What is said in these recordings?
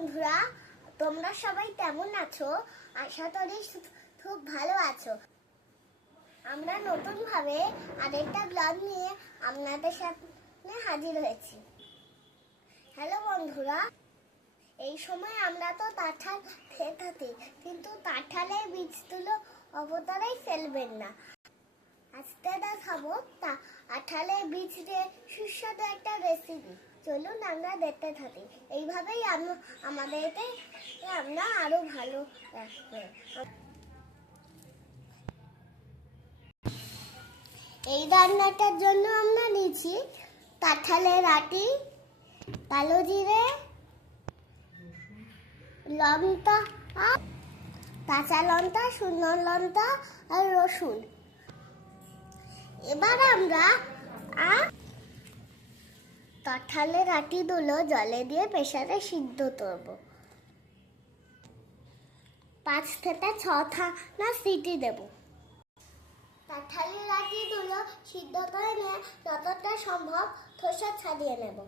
বন্ধুরা, তোমরা সবাই কেমন আছো? আশা করি খুব ভালো আছো। আমরা নতুন ভাবে আরেকটা ব্লগ নিয়ে আপনাদের সামনে হাজির হয়েছি। হ্যালো বন্ধুরা, এই সময় আমরা তো কাঁঠাল খেয়ে থাকি, কিন্তু কাঁঠালের বীজগুলো অবতারেই ফেলবেন না। আজকে দেখাবো কাঁঠালের বীজ দিয়ে সুস্বাদু একটা রেসিপি। চলুন আমরা দেখতে থাকি। এইভাবেই আমাদেরকে আমরা আরো ভালো রাখবো। এই রান্নাটার জন্য আমরা নিয়েছি কাঁঠালের আটি, কালো জিরে, লঙ্কা, কাঁচা লঙ্কা, শুকনো লঙ্কা আর রসুন। এবার আমরা কাঁঠালের আটিগুলো জলে দিয়ে প্রেসারে সিদ্ধ করব। 5 থেকে 6 সিটি দেব। কাঁঠালের আটিগুলো সিদ্ধ করে নিয়ে যতটা সম্ভব খোসা ছাড়িয়ে নেব।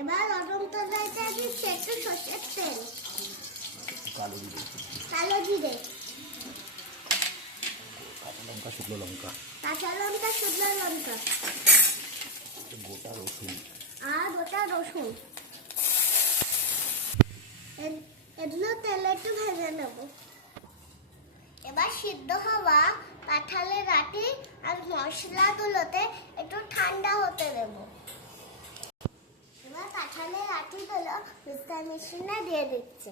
এবার গরম কড়াইতে দিচ্ছি একটু সর্ষের তেল, কালো জিরে, কাঁচা লঙ্কা, শুকনো লঙ্কা, গোটা রসুন আর গোটা রসুন। এগুলো তেলে একটু ভেজে নেব। এবার সিদ্ধ হওয়া কাঁঠালের আটি আর মশলাগুলোতে একটু ঠান্ডা হতে দেব। এবার কাঁঠালের আটিগুলো মিক্সার মেশিনে দিয়ে দিচ্ছে।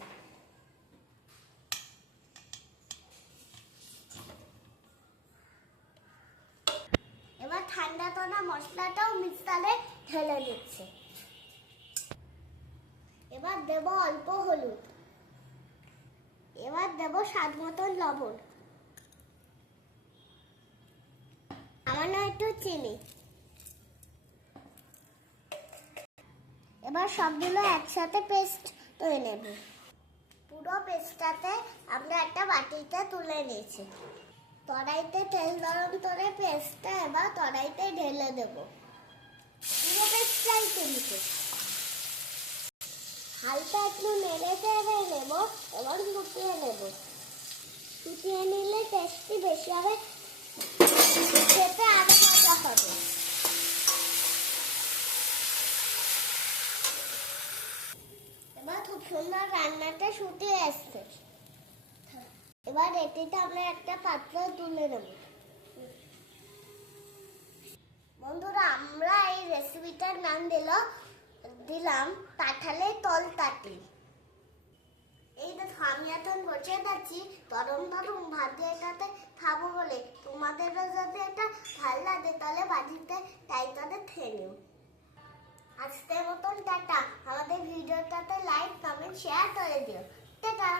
এবার ঠান্ডা করা মশলাটাও মিক্সারে ঢেলে দিচ্ছে। এবার দেব অল্প হলুদ, এবার দেব স্বাদ মতন লবণ, সামান্য একটু চিনি। এবার সবগুলো একসাথে পেস্ট করে নেব। পুরো পেস্টটাতে আমরা একটা বাটিতে তুলে নিয়েছি। কড়াইতে তেল গরম করে পেস্টটা এবার কড়াইতে ঢেলে দেব। পুরো পেস্টটাই তুলতে হালকা একটু নেড়ে চেড়ে নেব এবং ফুটিয়ে নেব। ফুটিয়ে নিলে টেস্টি বেশি হবে, খেতে আরো মজা হবে। এবার খুব সুন্দর রান্নাটা ফুটে আসছে। এবার এটিতে আমরা একটা পাত্র তুলে নেব। বন্ধুরা, আমরা এই রেসিপিটার নাম দিলাম কাঁঠালের তলতাটি। এই দেখো, আমি এখন বসে যাচ্ছি গরম গরম ভাত দিয়ে এটাতে খাবো বলে। তোমাদেরও যদি এটা ভালো লাগে তাহলে বাড়িতে তাইটাতে খেয়ে নিও। আজকের মতন টাটা। আমাদের ভিডিওটাতে লাইক, কমেন্ট, শেয়ার করে দিও। টাটা।